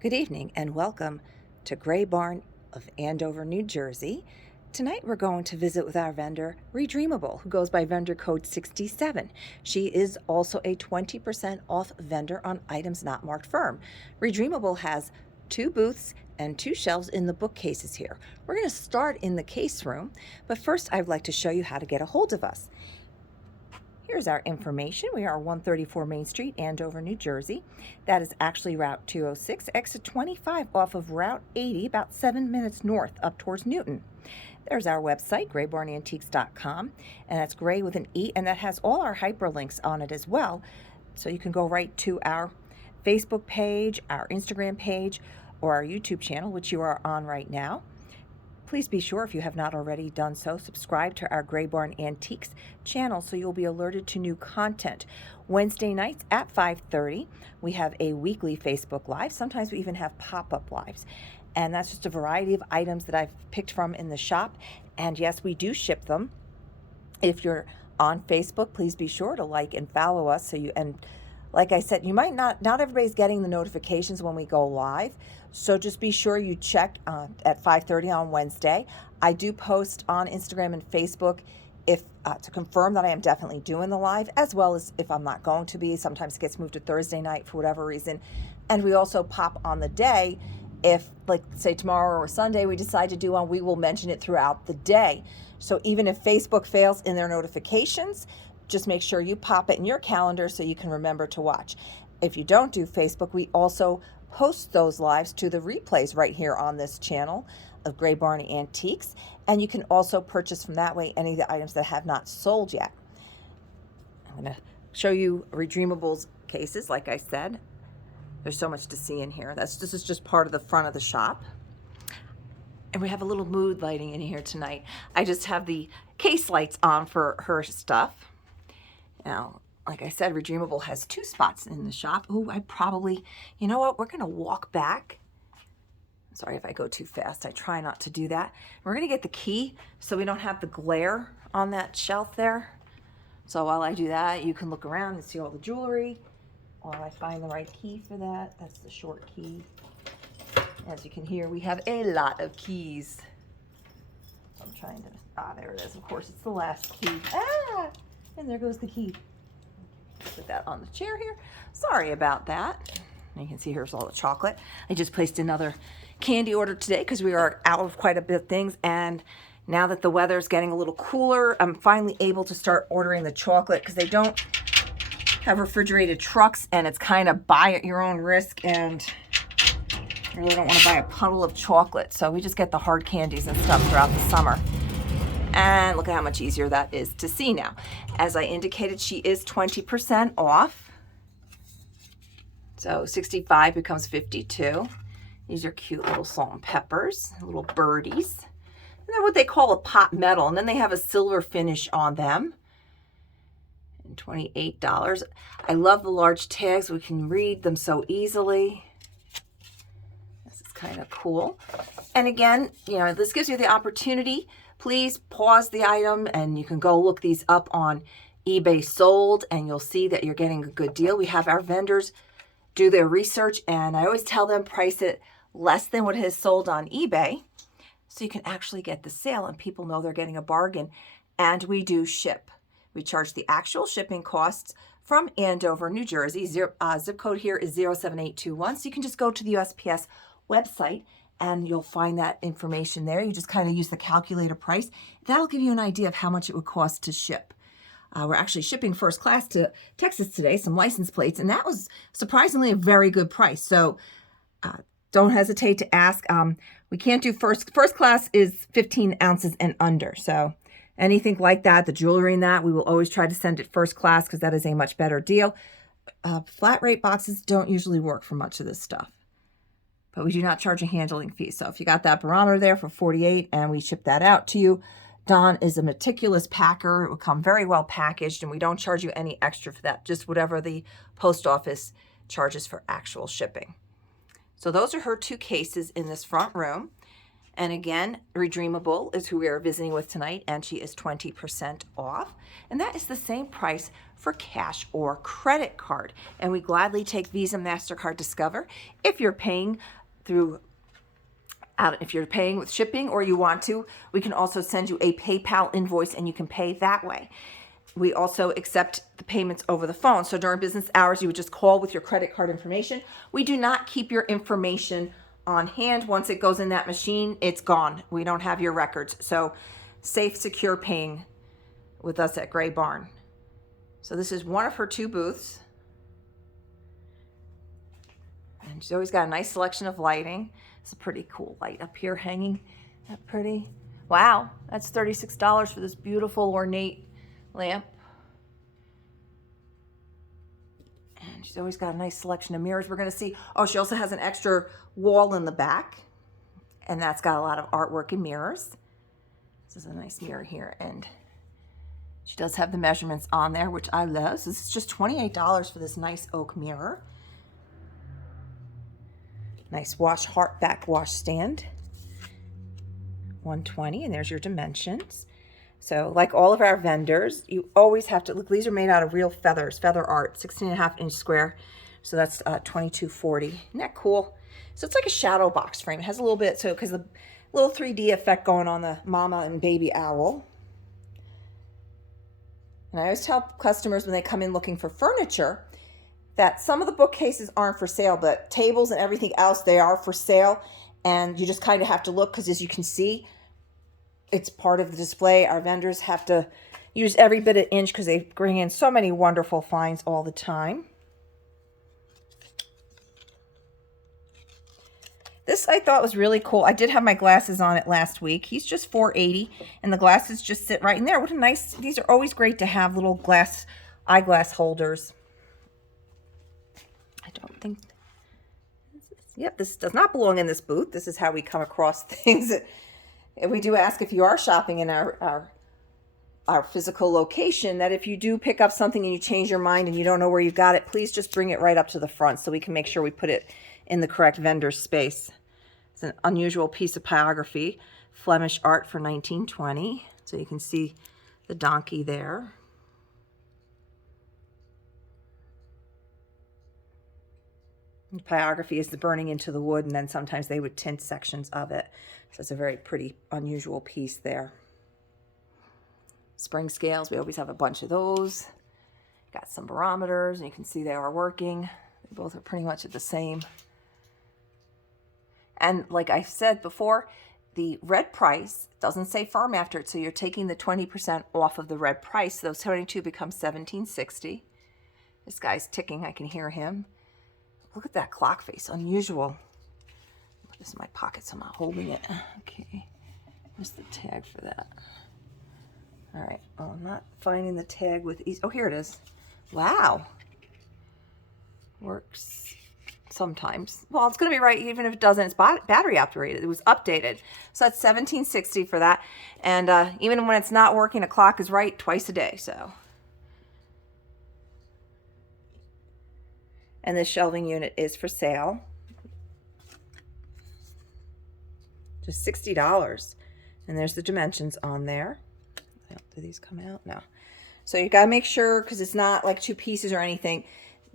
Good evening and welcome to Barn of Andover, New Jersey. Tonight we're going to visit with our vendor, Redreamable, who goes by vendor code 67. She is also a 20% off vendor on items not marked firm. Redreamable has 2 booths and 2 shelves in the bookcases here. We're going to start in the case room, but first I'd like to show you how to get a hold of us. Here's our information. We are 134 Main Street, Andover, New Jersey. That is actually Route 206, exit 25 off of Route 80, about 7 minutes north up towards Newton. There's our website, graybarnantiques.com, and that's gray with an E, and that has all our hyperlinks on it as well. So you can go right to our Facebook page, our Instagram page, or our YouTube channel, which you are on right now. Please be sure, if you have not already done so, subscribe to our Gray Barn Antiques channel so you'll be alerted to new content. Wednesday nights at 5:30, we have a weekly Facebook Live. Sometimes we even have pop-up lives. And that's just a variety of items that I've picked from in the shop. And yes, we do ship them. If you're on Facebook, please be sure to like and follow us. And like I said, you might not everybody's getting the notifications when we go live. So just be sure you check at 5:30 on Wednesday. I do post on Instagram and Facebook if to confirm that I am definitely doing the live, as well as if I'm not going to be. Sometimes it gets moved to Thursday night for whatever reason. And we also pop on the day. If, like, say tomorrow or Sunday we decide to do one, we will mention it throughout the day. So even if Facebook fails in their notifications, just make sure you pop it in your calendar so you can remember to watch. If you don't do Facebook, we also post those lives to the replays right here on this channel of Gray Barn Antiques, and you can also purchase from that way any of the items that have not sold yet. I'm going to show you Redreamable's cases. Like I said, there's so much to see in here. This is just part of the front of the shop. And we have a little mood lighting in here tonight. I just have the case lights on for her stuff. Now, like I said, Redreamable has 2 spots in the shop. Oh, you know what? We're going to walk back. Sorry if I go too fast. I try not to do that. We're going to get the key so we don't have the glare on that shelf there. So while I do that, you can look around and see all the jewelry while I find the right key for that. That's the short key. As you can hear, we have a lot of keys. I'm trying to, there it is. Of course, it's the last key. And there goes the key. Put that on the chair here. Sorry about that. You can see here's all the chocolate. I just placed another candy order today because we are out of quite a bit of things, and now that the weather is getting a little cooler, I'm finally able to start ordering the chocolate because they don't have refrigerated trucks, and it's kind of buy at your own risk, and you really don't want to buy a puddle of chocolate. So we just get the hard candies and stuff throughout the summer. And look at how much easier that is to see now. As I indicated, she is 20% off. So 65 becomes 52. These are cute little salt and peppers, little birdies. And they're what they call a pot metal. And then they have a silver finish on them. And $28. I love the large tags. We can read them so easily. This is kind of cool. And again, this gives you the opportunity. Please pause the item and you can go look these up on eBay sold, and you'll see that you're getting a good deal. We have our vendors do their research, and I always tell them price it less than what it is sold on eBay so you can actually get the sale and people know they're getting a bargain. And we do ship. We charge the actual shipping costs from Andover, New Jersey. Zip code here is 07821. So you can just go to the USPS website and you'll find that information there. You just kind of use the calculator price. That'll give you an idea of how much it would cost to ship. We're actually shipping first class to Texas today, some license plates, and that was surprisingly a very good price. So don't hesitate to ask. We can't do first class is 15 ounces and under. So anything like that, the jewelry in that, we will always try to send it first class because that is a much better deal. Flat rate boxes don't usually work for much of this stuff. But we do not charge a handling fee. So if you got that barometer there for $48 and we ship that out to you, Dawn is a meticulous packer. It will come very well packaged, and we don't charge you any extra for that, just whatever the post office charges for actual shipping. So those are her 2 cases in this front room. And again, Redreamable is who we are visiting with tonight, and she is 20% off. And that is the same price for cash or credit card. And we gladly take Visa, MasterCard, Discover. If you're paying through if you're paying with shipping or you want to, we can also send you a PayPal invoice and you can pay that way. We also accept the payments over the phone. So during business hours, you would just call with your credit card information. We do not keep your information on hand. Once it goes in that machine, it's gone. We don't have your records. So safe, secure paying with us at Gray Barn. So this is one of her 2 booths. And she's always got a nice selection of lighting. It's a pretty cool light up here hanging. Isn't that pretty? Wow, that's $36 for this beautiful ornate lamp. And she's always got a nice selection of mirrors. We're going to see, oh, she also has an extra wall in the back. And that's got a lot of artwork and mirrors. This is a nice mirror here. And she does have the measurements on there, which I love. So this is just $28 for this nice oak mirror. Nice back wash stand. $120, and there's your dimensions. So like all of our vendors, you always have to, look, these are made out of real feathers, feather art, 16.5-inch square. So that's $22.40. Isn't that cool? So it's like a shadow box frame. It has a little bit, so because the little 3D effect going on the mama and baby owl. And I always tell customers when they come in looking for furniture that some of the bookcases aren't for sale, but tables and everything else, they are for sale. And you just kind of have to look because as you can see, it's part of the display. Our vendors have to use every bit of inch because they bring in so many wonderful finds all the time. This I thought was really cool. I did have my glasses on it last week. He's just $4.80 and the glasses just sit right in there. What a nice, these are always great to have, little eyeglass holders. I don't think, yep, this does not belong in this booth. This is how we come across things. We do ask if you are shopping in our physical location, that if you do pick up something and you change your mind and you don't know where you got it, please just bring it right up to the front so we can make sure we put it in the correct vendor space. It's an unusual piece of pyrography, Flemish art for 1920. So you can see the donkey there. And pyrography is the burning into the wood, and then sometimes they would tint sections of it. So it's a very pretty, unusual piece there. Spring scales, we always have a bunch of those. Got some barometers, and you can see they are working. They both are pretty much at the same. And like I said before, the red price doesn't say firm after it, so you're taking the 20% off of the red price. So those 22 becomes $17.60. This guy's ticking, I can hear him. Look at that clock face, unusual. Put this in my pocket so I'm not holding it. Okay, where's the tag for that? All right, oh, I'm not finding the tag with ease. Oh, here it is. Wow. Works sometimes. Well, it's going to be right even if it doesn't. It's battery operated. It was updated. So that's $17.60 for that. And even when it's not working, a clock is right twice a day. So. And this shelving unit is for sale. Just $60. And there's the dimensions on there. Do these come out? No. So you got to make sure, because it's not like 2 pieces or anything,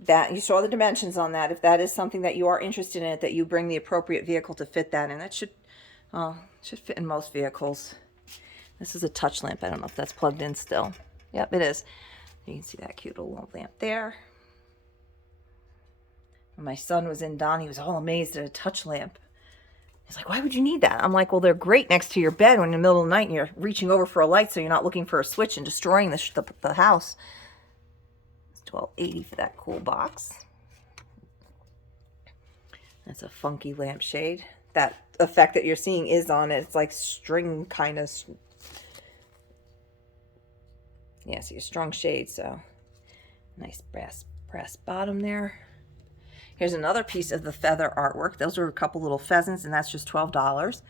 that you saw the dimensions on that. If that is something that you are interested in it, that you bring the appropriate vehicle to fit that in. That should fit in most vehicles. This is a touch lamp. I don't know if that's plugged in still. Yep, it is. You can see that cute little lamp there. When my son was in Don, he was all amazed at a touch lamp. He's like, why would you need that? I'm like, well, they're great next to your bed when in the middle of the night and you're reaching over for a light so you're not looking for a switch and destroying the house. It's $12.80 for that cool box. That's a funky lampshade. That effect that you're seeing is on it. It's like string kind of. Yeah, see a strung shade, so nice brass bottom there. Here's another piece of the feather artwork. Those are a couple little pheasants, and that's just $12.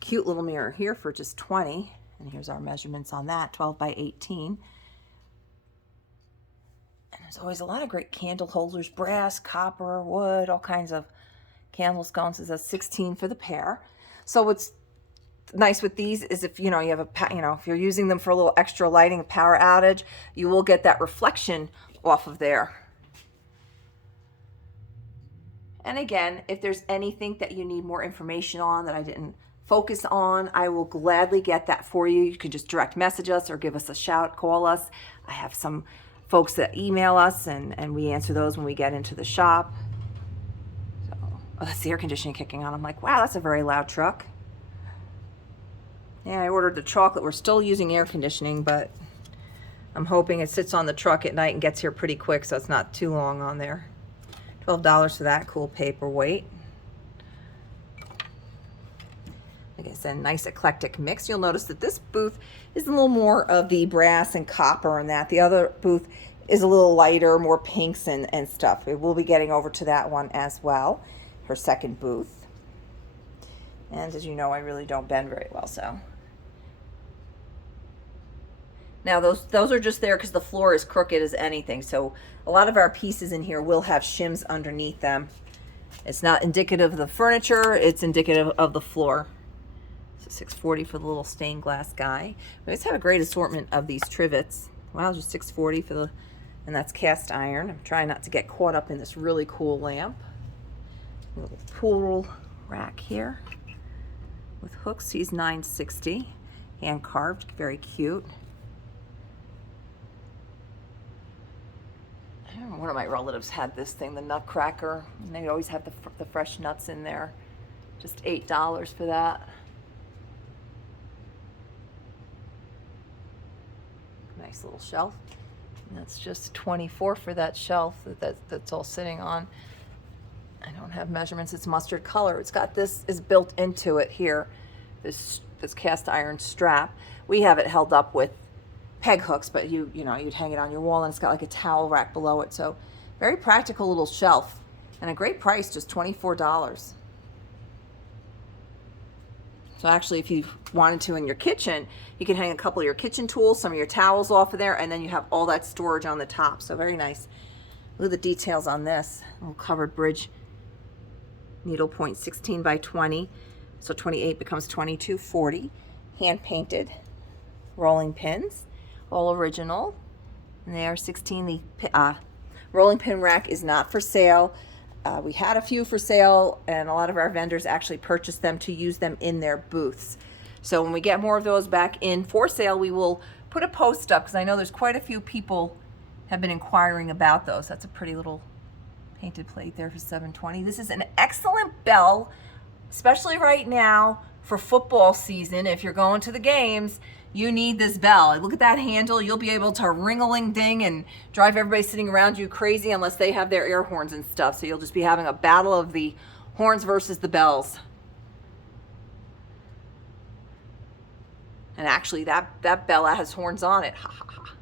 Cute little mirror here for just $20. And here's our measurements on that, 12 by 18. And there's always a lot of great candle holders, brass, copper, wood, all kinds of candle sconces. That's $16 for the pair. So what's nice with these is if, you know, you have if you're using them for a little extra lighting, a power outage, you will get that reflection off of there. And again, if there's anything that you need more information on that I didn't focus on, I will gladly get that for you. You can just direct message us or give us a shout, call us. I have some folks that email us, and we answer those when we get into the shop. So, oh, that's the air conditioning kicking on. I'm like, wow, that's a very loud truck. Yeah, I ordered the chocolate. We're still using air conditioning, but I'm hoping it sits on the truck at night and gets here pretty quick, so it's not too long on there. $12 for that cool paperweight. Like I said, nice eclectic mix. You'll notice that this booth is a little more of the brass and copper and that. The other booth is a little lighter, more pinks and stuff. We will be getting over to that one as well, her second booth. And as you know, I really don't bend very well, so. Now those are just there because the floor is crooked as anything. So a lot of our pieces in here will have shims underneath them. It's not indicative of the furniture, it's indicative of the floor. So $6.40 for the little stained glass guy. We always have a great assortment of these trivets. Wow, just $6.40 for the, and that's cast iron. I'm trying not to get caught up in this really cool lamp. A little pool rack here with hooks. He's $9.60. Hand carved, very cute. I don't know, one of my relatives had this thing, the Nutcracker, and they always have the fresh nuts in there. Just $8 for that. Nice little shelf. And that's just $24 for that shelf that's all sitting on. I don't have measurements. It's mustard color. It's got this is built into it here. This cast iron strap. We have it held up with peg hooks, but you'd hang it on your wall, and it's got like a towel rack below it. So very practical little shelf, and a great price, just $24. So actually, if you wanted to in your kitchen, you can hang a couple of your kitchen tools, some of your towels off of there, and then you have all that storage on the top. So very nice. Look at the details on this. Little covered bridge needle point, 16 by 20. So 28 becomes 22.40. Hand painted rolling pins, all original. And they are 16. The rolling pin rack is not for sale. We had a few for sale, and a lot of our vendors actually purchased them to use them in their booths. So when we get more of those back in for sale, we will put a post up, because I know there's quite a few people have been inquiring about those. That's a pretty little painted plate there for $7.20. This is an excellent bell, especially right now for football season. If you're going to the games, you need this bell. Look at that handle. You'll be able to ring-a-ling-ding and drive everybody sitting around you crazy unless they have their air horns and stuff. So you'll just be having a battle of the horns versus the bells. And actually, that bell has horns on it. Ha, ha, ha.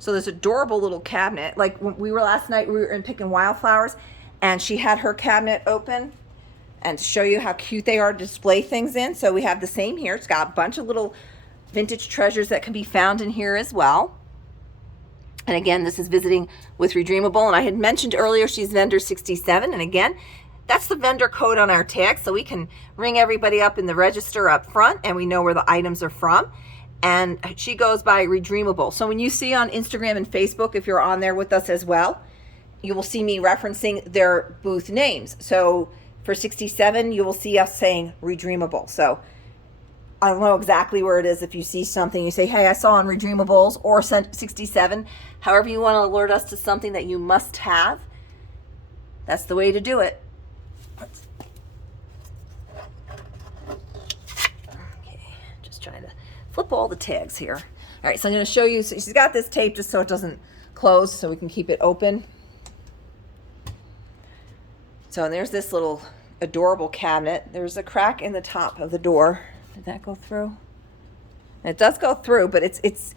So this adorable little cabinet. Like when we were last night, we were in picking wildflowers, and she had her cabinet open, and to show you how cute they are to display things in. So we have the same here. It's got a bunch of little vintage treasures that can be found in here as well. And again, this is visiting with Redreamable, and I had mentioned earlier she's vendor 67, and again, that's the vendor code on our tag, so we can ring everybody up in the register up front, and we know where the items are from. And she goes by Redreamable. So when you see on Instagram and Facebook, if you're on there with us as well, you will see me referencing their booth names. So for 67, you will see us saying Redreamable. So I don't know exactly where it is. If you see something, you say, hey, I saw on Redreamables or 67. However you want to alert us to something that you must have, that's the way to do it. Okay, just trying to flip all the tags here. All right, so I'm going to show you. So she's got this tape just so it doesn't close, so we can keep it open. So there's this little adorable cabinet. There's a crack in the top of the door. Did that go through? It does go through, but it's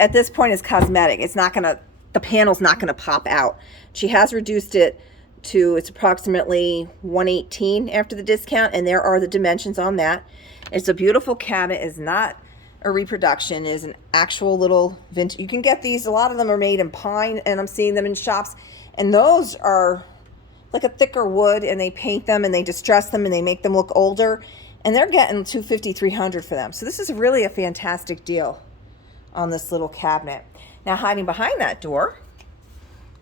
at this point it's cosmetic. It's not gonna, the panel's not gonna pop out. She has reduced it to, it's approximately 118 after the discount, and there are the dimensions on that. It's a beautiful cabinet. It's not a reproduction. It is an actual little vintage. You can get these, a lot of them are made in pine, and I'm seeing them in shops, and those are like a thicker wood, and they paint them and they distress them and they make them look older. And they're getting $250, $300 for them. So this is really a fantastic deal on this little cabinet. Now, hiding behind that door,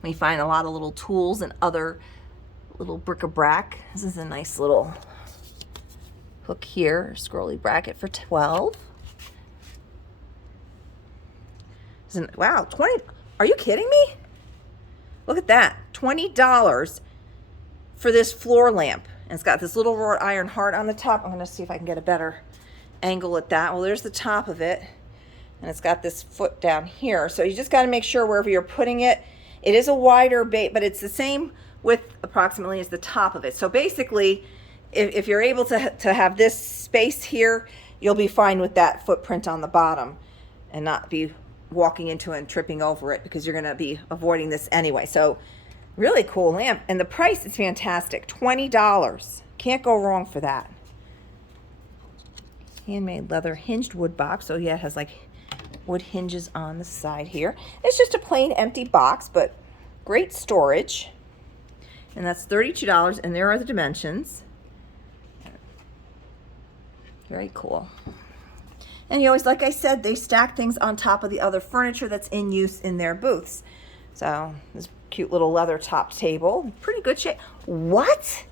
we find a lot of little tools and other little bric-a-brac. This is a nice little hook here, scrolly bracket for $12. Wow, 20. Are you kidding me? Look at that, $20 for this floor lamp. And it's got this little wrought iron heart on the top. I'm gonna see if I can get a better angle at that. Well, there's the top of it. And it's got this foot down here. So you just gotta make sure wherever you're putting it, it is a wider base, but it's the same width approximately as the top of it. So basically, if you're able to have this space here, you'll be fine with that footprint on the bottom and not be walking into it and tripping over it, because you're gonna be avoiding this anyway. So really cool lamp, and the price is fantastic, $20. Can't go wrong for that. Handmade leather hinged wood box. So yeah, it has like wood hinges on the side here. It's just a plain empty box, but great storage. And that's $32, and there are the dimensions. Very cool. And you always, like I said, they stack things on top of the other furniture that's in use in their booths. So this cute little leather top table, pretty good shape. What?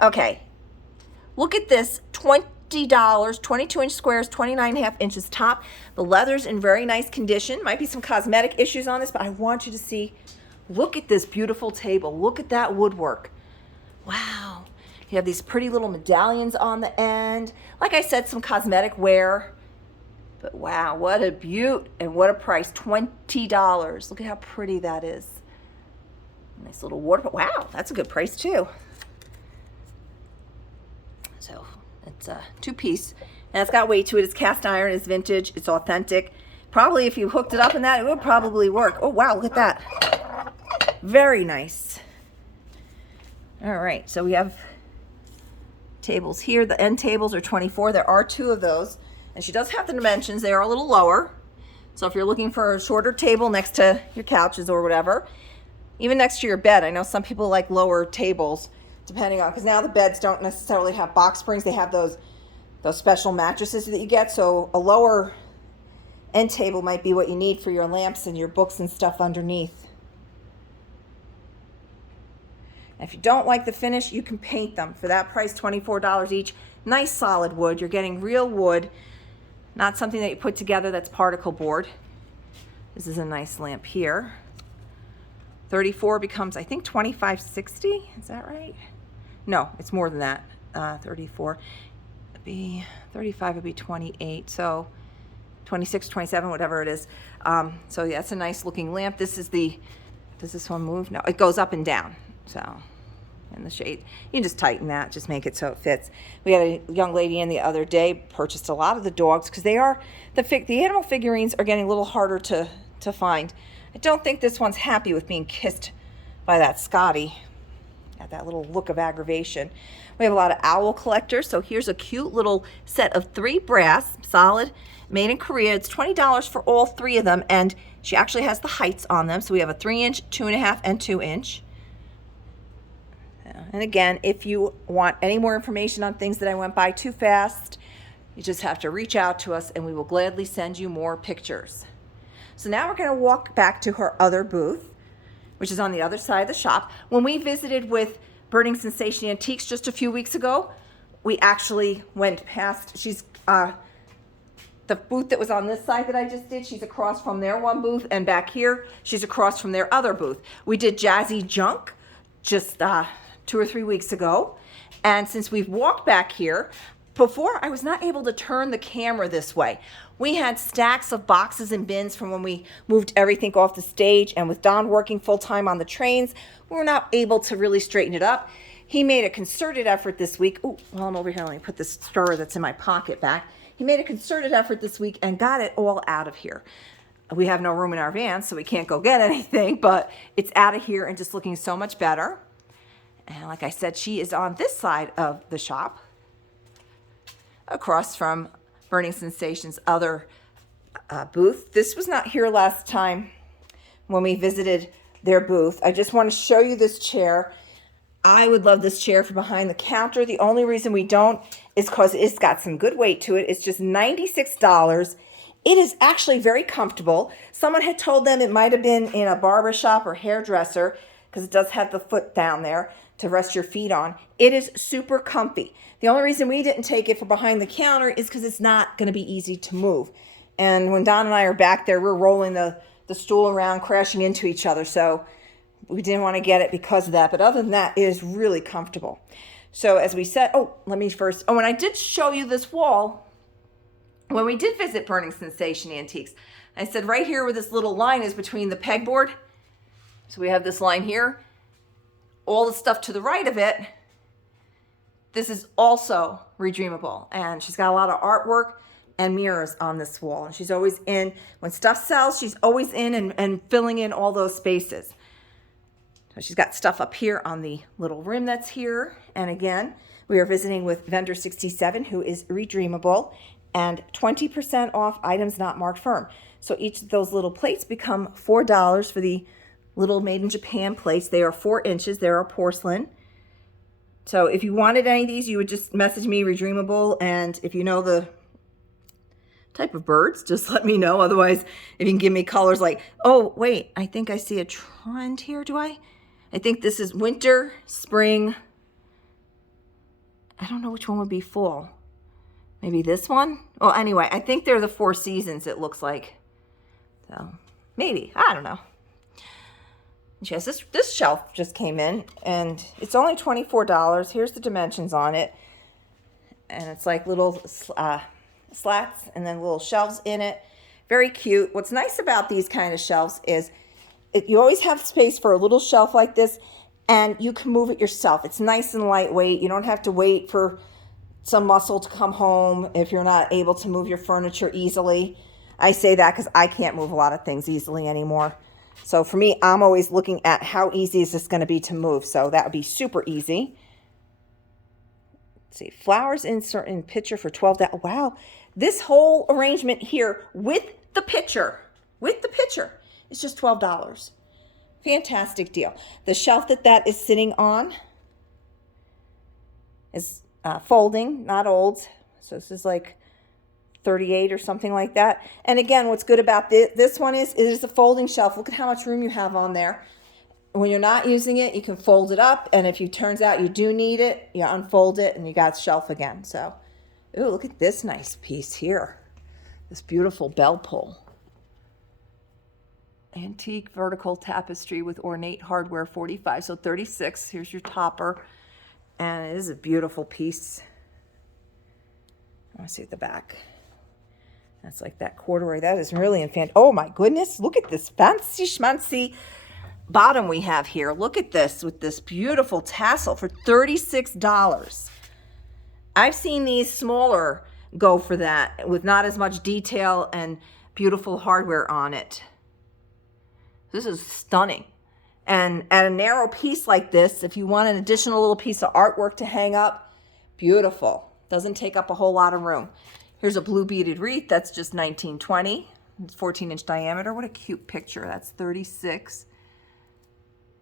Okay, look at this, $20, 22-inch squares, 29.5 inches top. The leather's in very nice condition. Might be some cosmetic issues on this, but I want you to see, look at this beautiful table. Look at that woodwork. Wow. You have these pretty little medallions on the end. Like I said, some cosmetic wear. But wow, what a beaut, and what a price, $20. Look at how pretty that is. Nice little water, wow, that's a good price too. So it's a two-piece, and it's got weight to it. It's cast iron, it's vintage, it's authentic. Probably if you hooked it up in that, it would probably work. Oh wow, look at that. Very nice. All right, so we have tables here. The end tables are 24. There are 2 of those. And she does have the dimensions. They are a little lower. So if you're looking for a shorter table next to your couches or whatever, even next to your bed. I know some people like lower tables, depending on, because now the beds don't necessarily have box springs. They have those special mattresses that you get. So a lower end table might be what you need for your lamps and your books and stuff underneath. And if you don't like the finish, you can paint them. For that price, $24 each. Nice solid wood. You're getting real wood. Not something that you put together that's particle board. This is a nice lamp here. 34 becomes, I think, 25.60. Is that right? No, it's more than that. 34. It'd be 35 would be 28. So 26, 27, whatever it is. So yeah, it's a nice looking lamp. This is the, does this one move? No, it goes up and down. So in the shade, you can just tighten that, just make it so it fits. We had a young lady in the other day, purchased a lot of the dogs, because they are, the animal figurines are getting a little harder to find. I don't think this one's happy with being kissed by that Scotty. Got that little look of aggravation. We have a lot of owl collectors, so here's a cute little set of 3 brass, solid, made in Korea. It's $20 for all 3 of them, and she actually has the heights on them. So we have a 3-inch, 2.5, and 2-inch. And again, if you want any more information on things that I went by too fast, you just have to reach out to us and we will gladly send you more pictures. So now we're going to walk back to her other booth, which is on the other side of the shop. When we visited with Burning Sensation Antiques just a few weeks ago, we actually went past, she's the booth that was on this side that I just did, she's across from their one booth, and back here, she's across from their other booth. We did Jazzy Junk just 2 or 3 weeks ago. And since we've walked back here, before I was not able to turn the camera this way. We had stacks of boxes and bins from when we moved everything off the stage, and with Don working full-time on the trains, we were not able to really straighten it up. He made a concerted effort this week. Oh, while I'm over here, let me put this stirrer that's in my pocket back. He made a concerted effort this week and got it all out of here. We have no room in our van, so we can't go get anything, but it's out of here and just looking so much better. And like I said, she is on this side of the shop, across from Burning Sensation's other booth. This was not here last time when we visited their booth. I just want to show you this chair. I would love this chair for behind the counter. The only reason we don't is because it's got some good weight to it. It's just $96. It is actually very comfortable. Someone had told them it might have been in a barber shop or hairdresser because it does have the foot down there to rest your feet on. It is super comfy. The only reason we didn't take it for behind the counter is because it's not going to be easy to move. And when Don and I are back there, we're rolling the stool around, crashing into each other. So we didn't want to get it because of that. But other than that, it is really comfortable. So as we said, and I did show you this wall when we did visit Burning Sensation Antiques. I said right here where this little line is between the pegboard. So we have this line here. All the stuff to the right of it, this is also Redreamable. And she's got a lot of artwork and mirrors on this wall. And she's always in, when stuff sells, she's always in and filling in all those spaces. So she's got stuff up here on the little rim that's here. And again, we are visiting with vendor 67, who is Redreamable, and 20% off items not marked firm. So each of those little plates become $4 for the little made in Japan plates. They are 4 inches. They are porcelain. So if you wanted any of these, you would just message me, Redreamable, and if you know the type of birds, just let me know. Otherwise, if you can give me colors like, oh, wait, I think I see a trend here, do I? I think this is winter, spring. I don't know which one would be fall. Maybe this one? Well, anyway, I think they're the 4 seasons, it looks like. So, maybe. I don't know. Yes, this shelf just came in, and it's only $24. Here's the dimensions on it. And it's like little slats and then little shelves in it. Very cute. What's nice about these kind of shelves is you always have space for a little shelf like this, and you can move it yourself. It's nice and lightweight. You don't have to wait for some muscle to come home if you're not able to move your furniture easily. I say that because I can't move a lot of things easily anymore. So for me, I'm always looking at how easy is this going to be to move. So that would be super easy. Let's see, flowers insert in picture for $12. Wow, this whole arrangement here with the picture is just $12. Fantastic deal. The shelf that is sitting on is folding, not old. So this is like 38 or something like that. And again, what's good about this one is it is a folding shelf. Look at how much room you have on there. When you're not using it, you can fold it up. And if it turns out you do need it, you unfold it and you got shelf again. So, ooh, look at this nice piece here. This beautiful bell pull. Antique vertical tapestry with ornate hardware, 45. So 36. Here's your topper. And it is a beautiful piece. I want to see at the back. That's like that corduroy. That is really oh my goodness. Look at this fancy schmancy bottom we have here. Look at this with this beautiful tassel for $36. I've seen these smaller go for that with not as much detail and beautiful hardware on it. This is stunning. And at a narrow piece like this, if you want an additional little piece of artwork to hang up, beautiful. Doesn't take up a whole lot of room. Here's a blue beaded wreath. That's just $19.20. It's 14-inch diameter. What a cute picture. That's $36.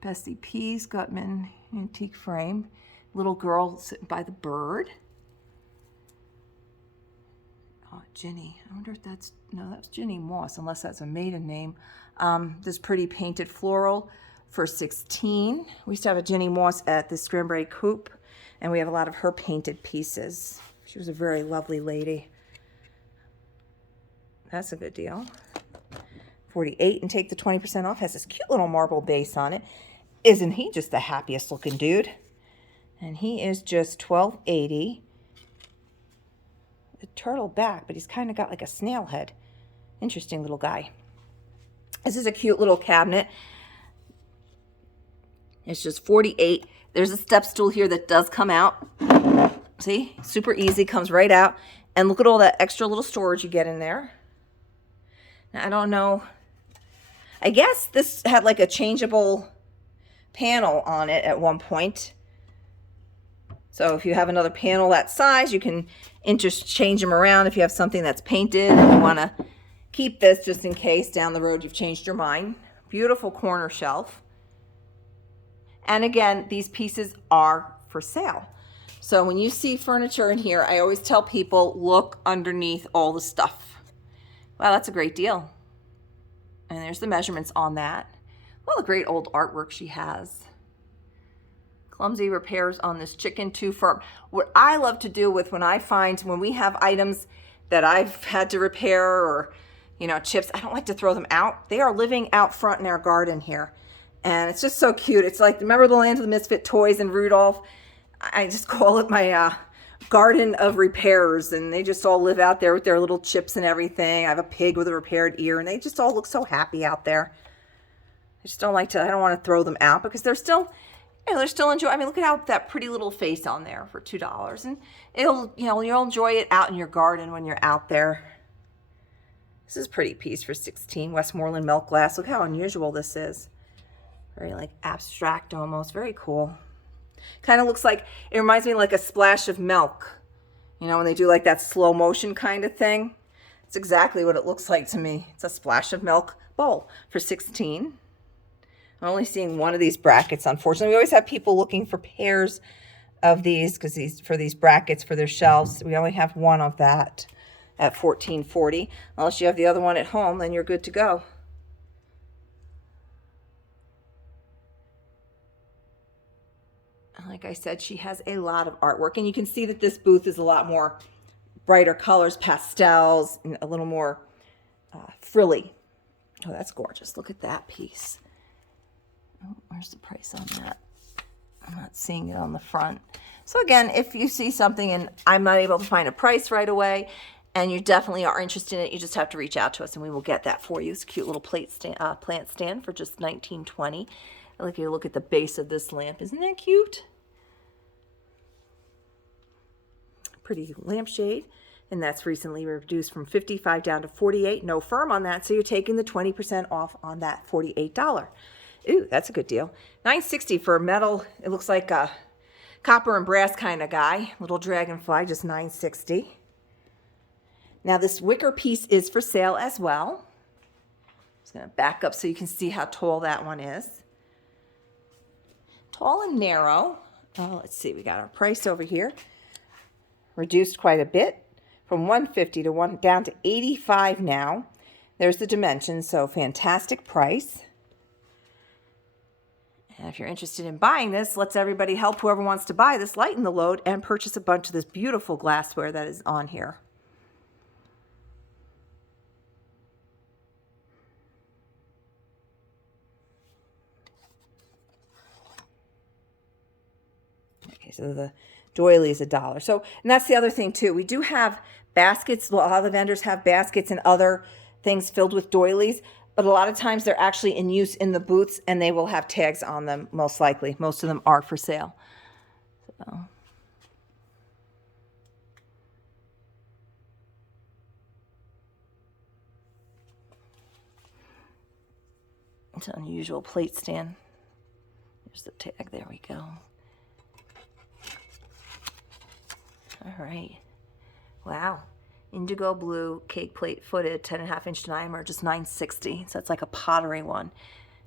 Bessie P's Gutman antique frame. Little girl sitting by the bird. Oh, Ginny. I wonder if that's, no, that's Ginny Moss, unless that's a maiden name. This pretty painted floral for $16. We used to have a Ginny Moss at the Scranbury Coop, and we have a lot of her painted pieces. She was a very lovely lady. That's a good deal. $48 and take the 20% off. Has this cute little marble base on it. Isn't he just the happiest looking dude? And he is just $12.80. The turtle back, but he's kind of got like a snail head. Interesting little guy. This is a cute little cabinet. It's just $48. There's a step stool here that does come out. See? Super easy. Comes right out. And look at all that extra little storage you get in there. Now, I don't know. I guess this had like a changeable panel on it at one point. So if you have another panel that size, you can interchange them around if you have something that's painted and you want to keep this just in case down the road you've changed your mind. Beautiful corner shelf. And again, these pieces are for sale. So when you see furniture in here, I always tell people, look underneath all the stuff. Wow, that's a great deal. And there's the measurements on that. Well, the great old artwork she has. Clumsy repairs on this chicken too firm. What I love to do with when we have items that I've had to repair or, chips, I don't like to throw them out. They are living out front in our garden here. And it's just so cute. It's like, remember the Land of the Misfit Toys and Rudolph? I just call it my garden of repairs, and they just all live out there with their little chips and everything. I have a pig with a repaired ear, and they just all look so happy out there. I just don't want to throw them out because they're still enjoy. I mean, look at how that pretty little face on there for $2, and you'll enjoy it out in your garden when you're out there. This is a pretty piece for $16. Westmoreland milk glass. Look how unusual this is. Very like abstract almost. Very cool. Kind of looks like, it reminds me like a splash of milk. When they do like that slow motion kind of thing. It's exactly what it looks like to me. It's a splash of milk bowl for $16. I'm only seeing one of these brackets, unfortunately. We always have people looking for pairs of these for these brackets for their shelves. We only have one of that at $14.40. Unless you have the other one at home, then you're good to go. Like I said, she has a lot of artwork, and you can see that this booth is a lot more brighter colors, pastels, and a little more frilly. Oh, that's gorgeous. Look at that piece. Oh, where's the price on that? I'm not seeing it on the front. So again, if you see something and I'm not able to find a price right away, and you definitely are interested in it, you just have to reach out to us and we will get that for you. It's a cute little plant stand for just $19.20. I like you to look at the base of this lamp. Isn't that cute? Pretty lampshade. And that's recently reduced from $55 down to $48. No firm on that, so you're taking the 20% off on that $48. Ooh, that's a good deal. $9.60 for a metal. It looks like a copper and brass kind of guy. Little dragonfly, just $9.60. Now this wicker piece is for sale as well. I'm just going to back up so you can see how tall that one is. Tall and narrow. Oh, let's see. We got our price over here. Reduced quite a bit from $150 to down to $85 now. There's the dimensions, so fantastic price. And if you're interested in buying this, let's everybody help whoever wants to buy this, lighten the load, and purchase a bunch of this beautiful glassware that is on here. Okay, so the doily is $1. So, and that's the other thing too. We do have baskets. A lot of the vendors have baskets and other things filled with doilies, but a lot of times they're actually in use in the booths and they will have tags on them, most likely. Most of them are for sale. So. It's an unusual plate stand. There's the tag. There we go. All right. Wow. Indigo blue cake plate footed 10.5-inch diameter, just $9.60. So it's like a pottery one.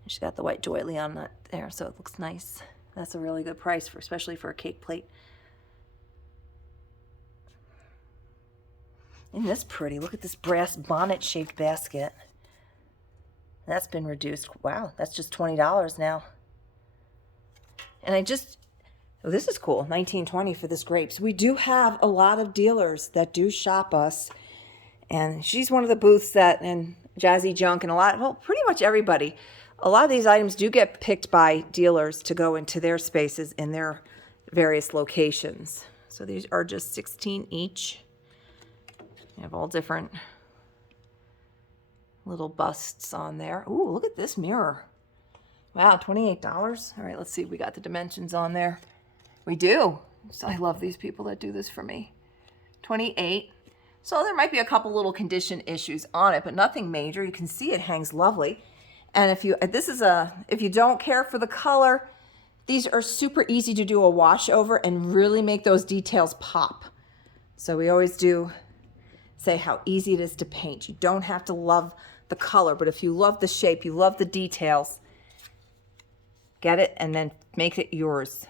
And she's got the white doily on that there, so it looks nice. That's a really good price especially for a cake plate. Isn't this pretty? Look at this brass bonnet shaped basket. That's been reduced. Wow, that's just $20 now. And oh, this is cool. $19.20 for this grapes. We do have a lot of dealers that do shop us. And she's one of the booths and Jazzy Junk and pretty much everybody. A lot of these items do get picked by dealers to go into their spaces in their various locations. So these are just $16 each. You have all different little busts on there. Ooh, look at this mirror. Wow, $28. All right, let's see if we got the dimensions on there. We do. So I love these people that do this for me. 28. So there might be a couple little condition issues on it, but nothing major. You can see it hangs lovely. And if you don't care for the color, these are super easy to do a wash over and really make those details pop. So we always do say how easy it is to paint. You don't have to love the color, but if you love the shape, you love the details, get it and then make it yours.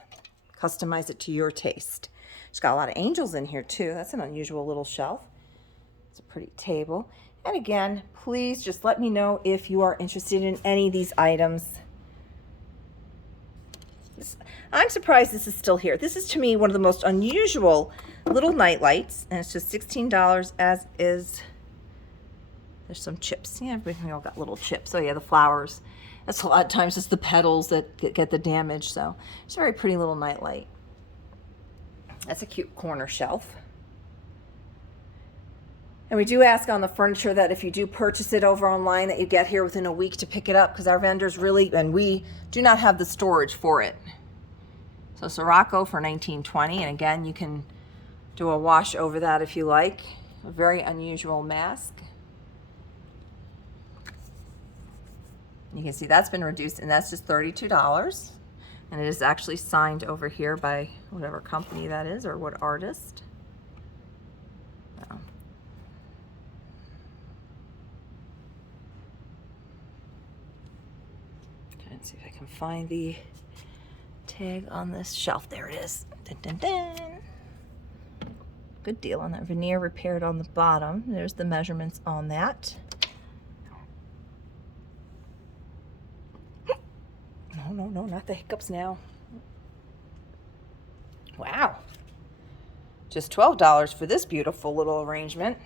Customize it to your taste. She's got a lot of angels in here too. That's an unusual little shelf. It's a pretty table. And again, please just let me know if you are interested in any of these items. I'm surprised this is still here. This is, to me, one of the most unusual little night lights, and it's just $16, as is. There's some chips. Yeah, everything all got little chips. Oh yeah, the flowers. That's a lot of times it's the petals that get the damage. So it's a very pretty little night light. That's a cute corner shelf. And we do ask on the furniture that if you do purchase it over online, that you get here within a week to pick it up, because our vendors really, and we do not have the storage for it. So Sirocco for $19.20, and again, you can do a wash over that if you like. A very unusual mask. You can see that's been reduced, and that's just $32. And it is actually signed over here by whatever company that is, or what artist. Oh. Let's see if I can find the tag on this shelf. There it is. Dun, dun, dun. Good deal on that. Veneer repaired on the bottom. There's the measurements on that. No, not the hiccups now. Wow. Just $12 for this beautiful little arrangement.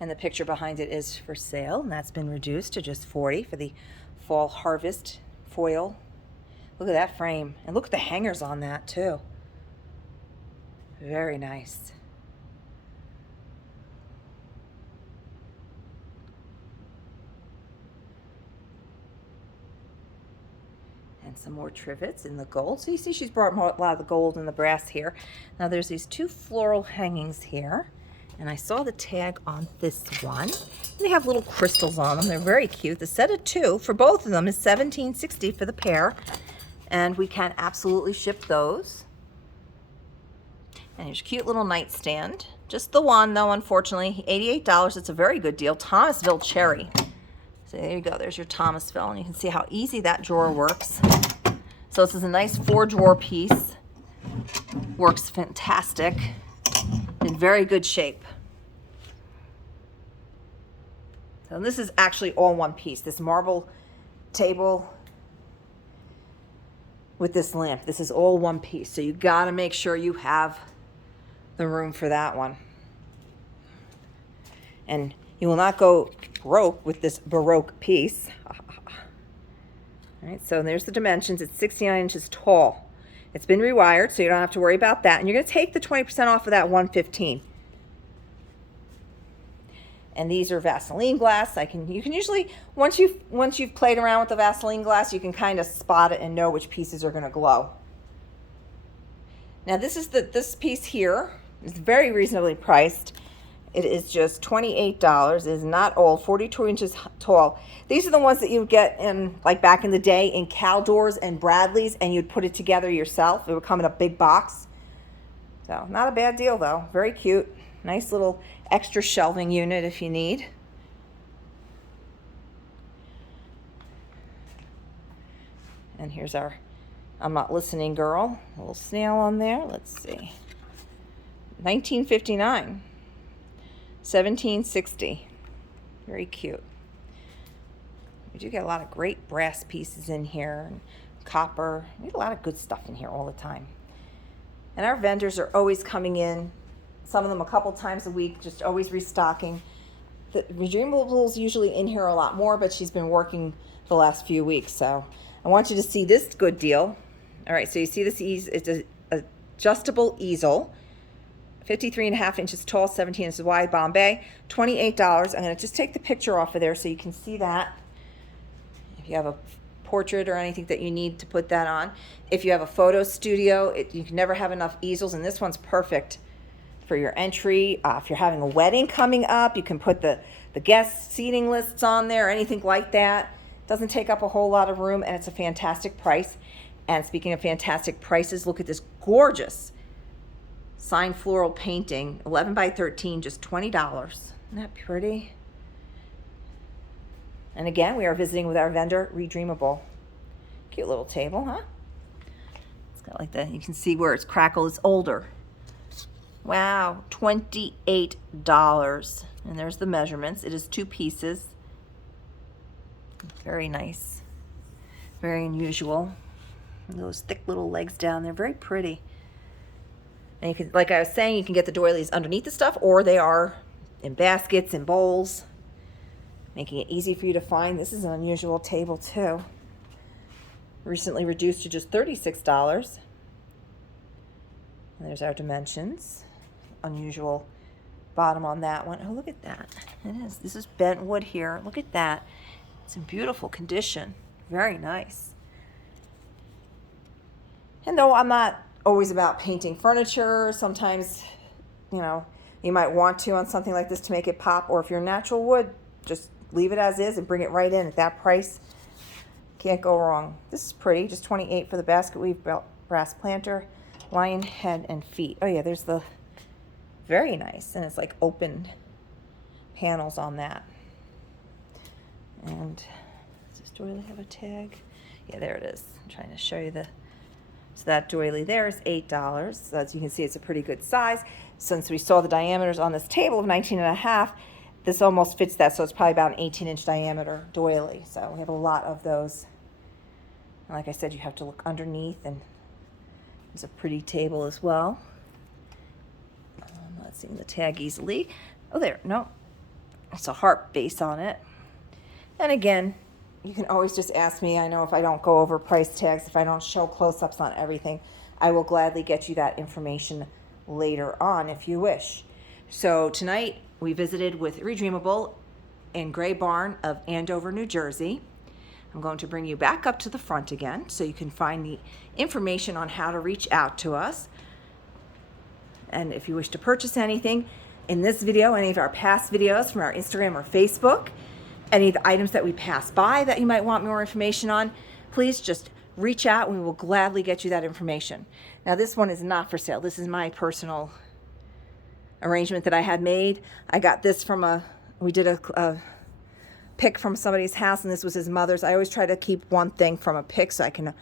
And the picture behind it is for sale, and that's been reduced to just $40 for the fall harvest foil. Look at that frame, and look at the hangers on that too. Very nice. And some more trivets in the gold. So you see she's brought a lot of the gold and the brass here. Now there's these two floral hangings here. And I saw the tag on this one. They have little crystals on them. They're very cute. The set of two for both of them is $17.60 for the pair. And we can absolutely ship those. And here's a cute little nightstand. Just the one though, unfortunately. $88. It's a very good deal. Thomasville cherry. So there you go. There's your Thomasville. And you can see how easy that drawer works. So this is a nice 4-drawer piece. Works fantastic. In very good shape. So this is actually all one piece. This marble table with this lamp. This is all one piece. So you got to make sure you have the room for that one. And you will not go broke with this Baroque piece. All right, so there's the dimensions. It's 69 inches tall. It's been rewired, so you don't have to worry about that. And you're going to take the 20% off of that $115. And these are Vaseline glass. You can usually, once you've played around with the Vaseline glass, you can kind of spot it and know which pieces are going to glow. Now this piece here is very reasonably priced. It is just $28. It is not old, 42 inches tall. These are the ones that you would get in, like back in the day, in Caldors and Bradley's, and you'd put it together yourself. It would come in a big box. So not a bad deal though. Very cute. Nice little extra shelving unit if you need. And here's our I'm Not Listening Girl. A little snail on there. Let's see. 1959. $17.60. Very cute. We do get a lot of great brass pieces in here, and copper. We get a lot of good stuff in here all the time. And our vendors are always coming in, some of them a couple times a week, just always restocking. The Redreamable is usually in here a lot more, but she's been working the last few weeks. So I want you to see this good deal. All right, so you see this it's an adjustable easel. 53.5 inches tall, 17 inches wide, Bombay, $28. I'm going to just take the picture off of there so you can see that. If you have a portrait or anything that you need to put that on. If you have a photo studio, you can never have enough easels, and this one's perfect for your entry. If you're having a wedding coming up, you can put the guest seating lists on there or anything like that. It doesn't take up a whole lot of room, and it's a fantastic price. And speaking of fantastic prices, look at this gorgeous signed floral painting, 11 by 13, just $20. Isn't that pretty? And again, we are visiting with our vendor, Redreamable. Cute little table, huh? It's like that. You can see where it's crackled. It's older. Wow, $28. And there's the measurements. It is 2 pieces. Very nice. Very unusual. And those thick little legs down there, very pretty. And you can, like I was saying, you can get the doilies underneath the stuff, or they are in baskets and bowls, making it easy for you to find. This is an unusual table too. Recently reduced to just $36. And there's our dimensions. Unusual bottom on that one. Oh, look at that. It is. This is bent wood here. Look at that. It's in beautiful condition. Very nice. And though I'm not always about painting furniture, sometimes, you might want to on something like this to make it pop. Or if you're natural wood, just leave it as is and bring it right in at that price. Can't go wrong. This is pretty. Just $28 for the basket weave brass planter, lion head and feet. Oh yeah, there's the, very nice. And it's like open panels on that. And does this doily have a tag? Yeah, there it is. I'm trying to show you so that doily there is $8. So as you can see, it's a pretty good size. Since we saw the diameters on this table of 19.5, this almost fits that. So it's probably about an 18-inch diameter doily. So we have a lot of those. And like I said, you have to look underneath, and it's a pretty table as well. I'm not seeing the tag easily. Oh, there, no. It's a heart base on it. And again, you can always just ask me. I know if I don't go over price tags, if I don't show close-ups on everything, I will gladly get you that information later on if you wish. So tonight we visited with Redreamable in Gray Barn of Andover, New Jersey. I'm going to bring you back up to the front again so you can find the information on how to reach out to us. And if you wish to purchase anything in this video, any of our past videos from our Instagram or Facebook, any of the items that we pass by that you might want more information on, please just reach out and we will gladly get you that information. Now this one is not for sale. This is my personal arrangement that I had made. I got this from we did a pick from somebody's house, and this was his mother's. I always try to keep one thing from a pick so I can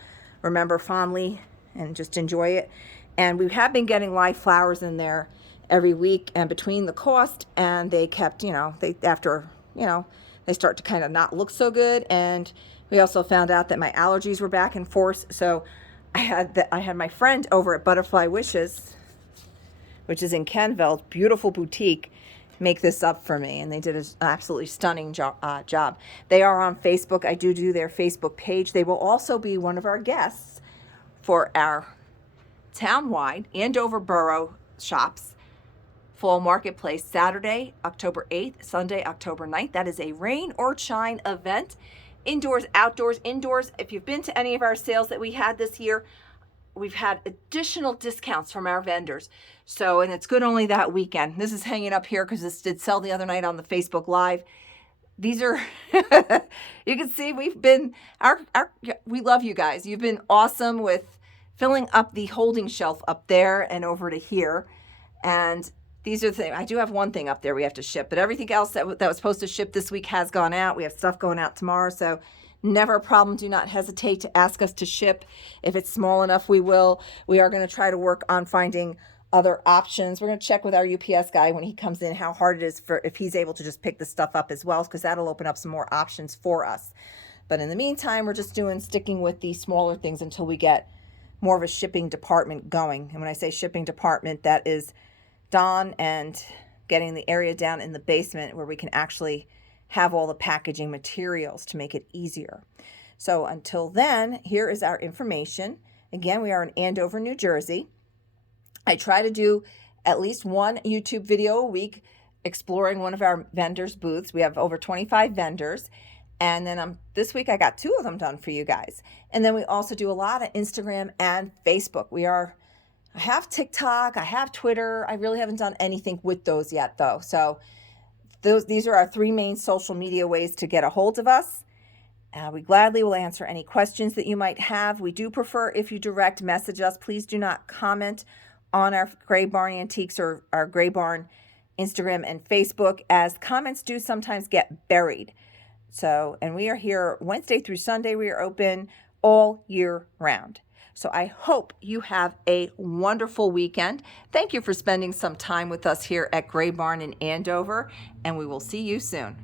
remember fondly and just enjoy it. And we have been getting live flowers in there every week, and between the cost and they kept, they start to kind of not look so good. And we also found out that my allergies were back in force. So I had my friend over at Butterfly Wishes, which is in Kenville, beautiful boutique, make this up for me. And they did an absolutely stunning job. They are on Facebook. I do their Facebook page. They will also be one of our guests for our townwide Andover Borough shops Fall Marketplace, Saturday, October 8th, Sunday, October 9th. That is a rain or shine event. Indoors, outdoors, indoors. If you've been to any of our sales that we had this year, we've had additional discounts from our vendors. So, and it's good only that weekend. This is hanging up here because this did sell the other night on the Facebook Live. These are, you can see we've been, we love you guys. You've been awesome with filling up the holding shelf up there and over to here. And these are the things. I do have one thing up there we have to ship, but everything else that was supposed to ship this week has gone out. We have stuff going out tomorrow, so never a problem. Do not hesitate to ask us to ship. If it's small enough, we will. We are going to try to work on finding other options. We're going to check with our UPS guy when he comes in how hard it is for if he's able to just pick the stuff up as well, because that'll open up some more options for us. But in the meantime, we're just sticking with the smaller things until we get more of a shipping department going. And when I say shipping department, that is Don and getting the area down in the basement where we can actually have all the packaging materials to make it easier. So until then, here is our information. Again, we are in Andover, New Jersey. I try to do at least one YouTube video a week exploring one of our vendors' booths. We have over 25 vendors. And then this week I got 2 of them done for you guys. And then we also do a lot of Instagram and Facebook. I have TikTok, I have Twitter. I really haven't done anything with those yet though. So these are our 3 main social media ways to get a hold of us. We gladly will answer any questions that you might have. We do prefer if you direct message us. Please do not comment on our Gray Barn Antiques or our Gray Barn Instagram and Facebook, as comments do sometimes get buried. So, and we are here Wednesday through Sunday. We are open all year round. So I hope you have a wonderful weekend. Thank you for spending some time with us here at Gray Barn in Andover, and we will see you soon.